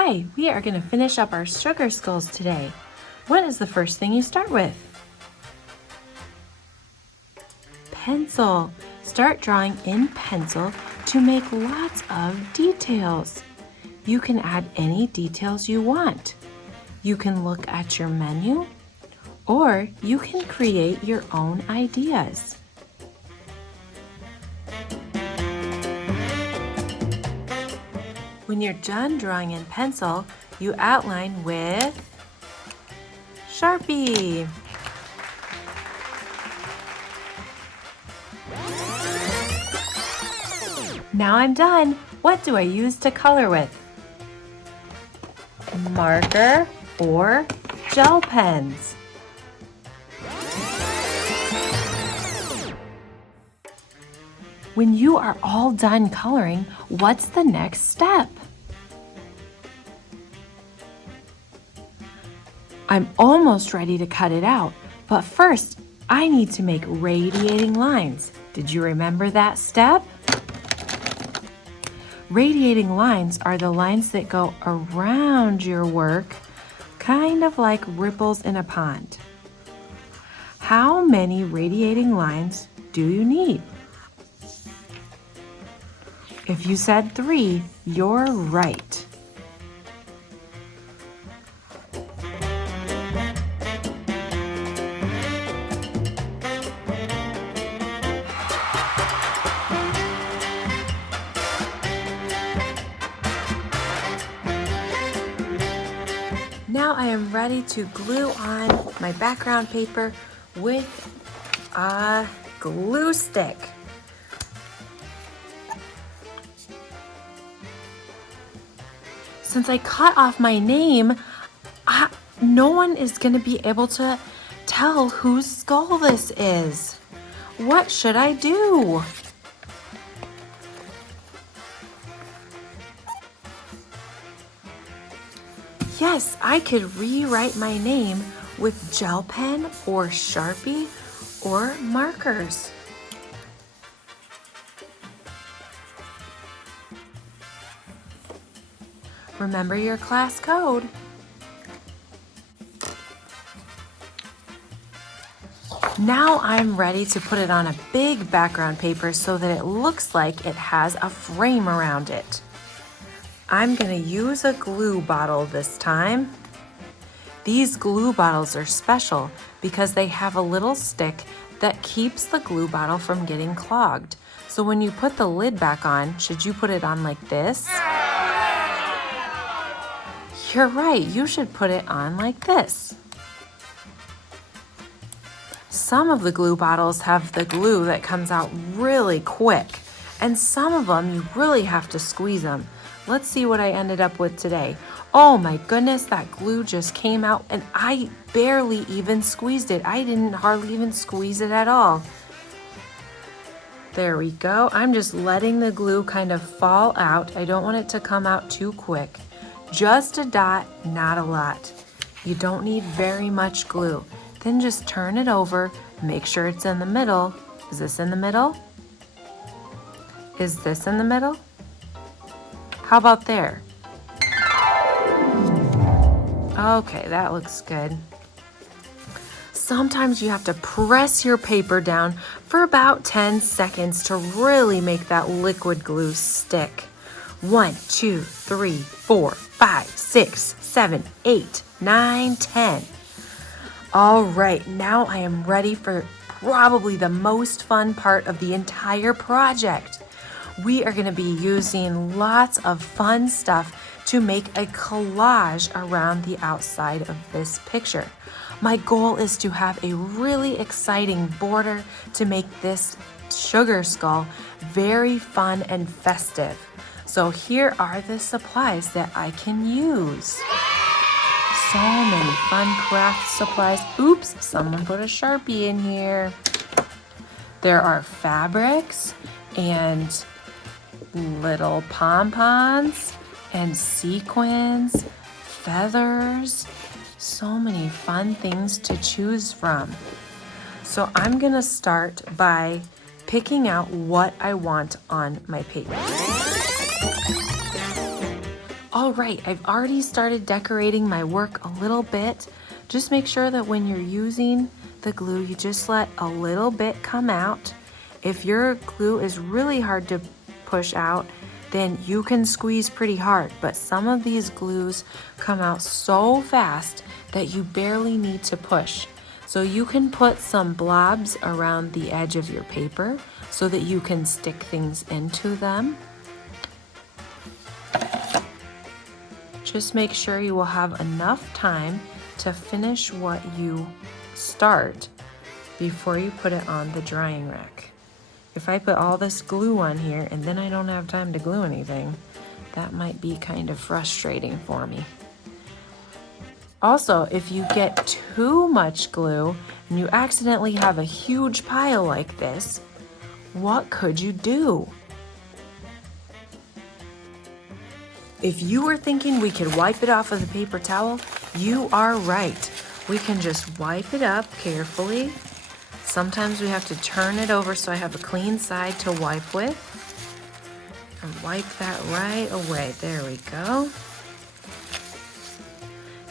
Hi, we are going to finish up our sugar skulls today. What is the first thing you start with? Pencil. Start drawing in pencil to make lots of details. You can add any details you want. You can look at your menu, or you can create your own ideas. When you're done drawing in pencil, you outline with Sharpie. Now I'm done. What do I use to color with? Marker or gel pens. When you are all done coloring, what's the next step? I'm almost ready to cut it out, but first I need to make radiating lines. Did you remember that step? Radiating lines are the lines that go around your work, kind of like ripples in a pond. How many radiating lines do you need? If you said 3, you're right. Now I am ready to glue on my background paper with a glue stick. Since I cut off my name, no one is going to be able to tell whose skull this is. What should I do? Yes, I could rewrite my name with gel pen or Sharpie or markers. Remember your class code. Now I'm ready to put it on a big background paper so that it looks like it has a frame around it. I'm going to use a glue bottle this time. These glue bottles are special because they have a little stick that keeps the glue bottle from getting clogged. So when you put the lid back on, should you put it on like this? You're right, you should put it on like this. Some of the glue bottles have the glue that comes out really quick, and some of them you really have to squeeze them. Let's see what I ended up with today. Oh my goodness, that glue just came out and I barely even squeezed it. I didn't hardly even squeeze it at all. There we go. I'm just letting the glue kind of fall out. I don't want it to come out too quick. Just a dot, not a lot. You don't need very much glue. Then just turn it over, make sure it's in the middle. Is this in the middle? Is this in the middle? How about there? Okay, that looks good. Sometimes you have to press your paper down for about 10 seconds to really make that liquid glue stick. 1, 2, 3, 4, 5, 6, 7, 8, 9, 10. All right, now I am ready for probably the most fun part of the entire project. We are going to be using lots of fun stuff to make a collage around the outside of this picture. My goal is to have a really exciting border to make this sugar skull very fun and festive. So here are the supplies that I can use. So many fun craft supplies. Oops, someone put a Sharpie in here. There are fabrics and little pom-poms and sequins, feathers, so many fun things to choose from. So I'm gonna start by picking out what I want on my paper. All right, I've already started decorating my work a little bit. Just make sure that when you're using the glue, you just let a little bit come out. If your glue is really hard to push out, then you can squeeze pretty hard, but some of these glues come out so fast that you barely need to push. So you can put some blobs around the edge of your paper so that you can stick things into them. Just make sure you will have enough time to finish what you start before you put it on the drying rack. If I put all this glue on here and then I don't have time to glue anything, that might be kind of frustrating for me. Also, if you get too much glue and you accidentally have a huge pile like this, what could you do? If you were thinking we could wipe it off with a paper towel, you are right. We can just wipe it up carefully. Sometimes we have to turn it over so I have a clean side to wipe with. And wipe that right away. There we go.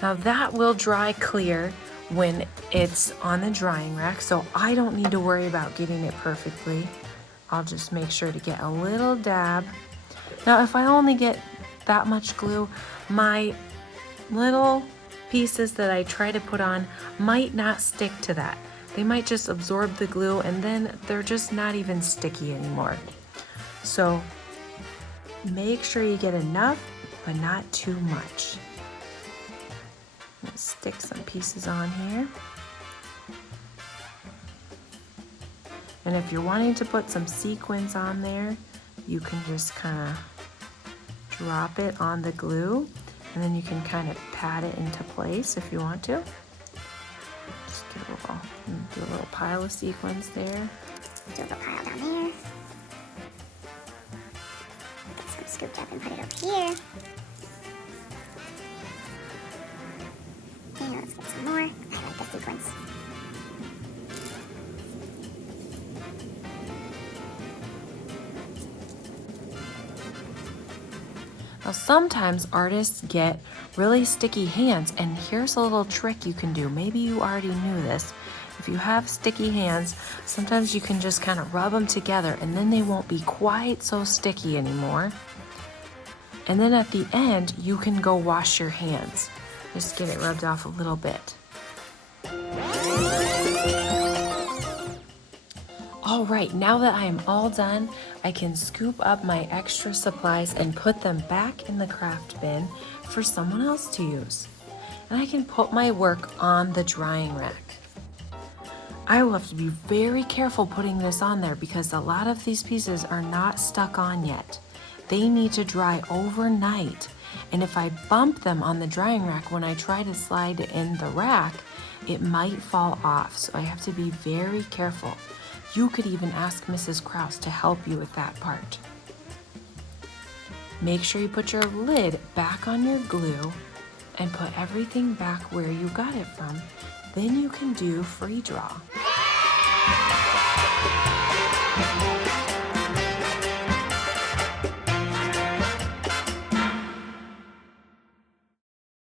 Now that will dry clear when it's on the drying rack, so I don't need to worry about getting it perfectly. I'll just make sure to get a little dab. Now if I only get that much glue, my little pieces that I try to put on might not stick to that. They might just absorb the glue and then they're just not even sticky anymore. So make sure you get enough, but not too much. Let's stick some pieces on here. And if you're wanting to put some sequins on there, you can just kind of drop it on the glue and then you can kind of pat it into place if you want to. Just do a little pile of sequins there. Do a little pile down there. Get some scooped up and put it over here. And let's get some more. I like the sequins. Now sometimes artists get really sticky hands, and here's a little trick you can do. Maybe you already knew this. If you have sticky hands, sometimes you can just kind of rub them together and then they won't be quite so sticky anymore. And then at the end, you can go wash your hands. Just get it rubbed off a little bit. All right, now that I am all done, I can scoop up my extra supplies and put them back in the craft bin for someone else to use. And I can put my work on the drying rack. I will have to be very careful putting this on there because a lot of these pieces are not stuck on yet. They need to dry overnight. And if I bump them on the drying rack when I try to slide it in the rack, it might fall off. So I have to be very careful. You could even ask Mrs. Kraus to help you with that part. Make sure you put your lid back on your glue and put everything back where you got it from. Then you can do free draw.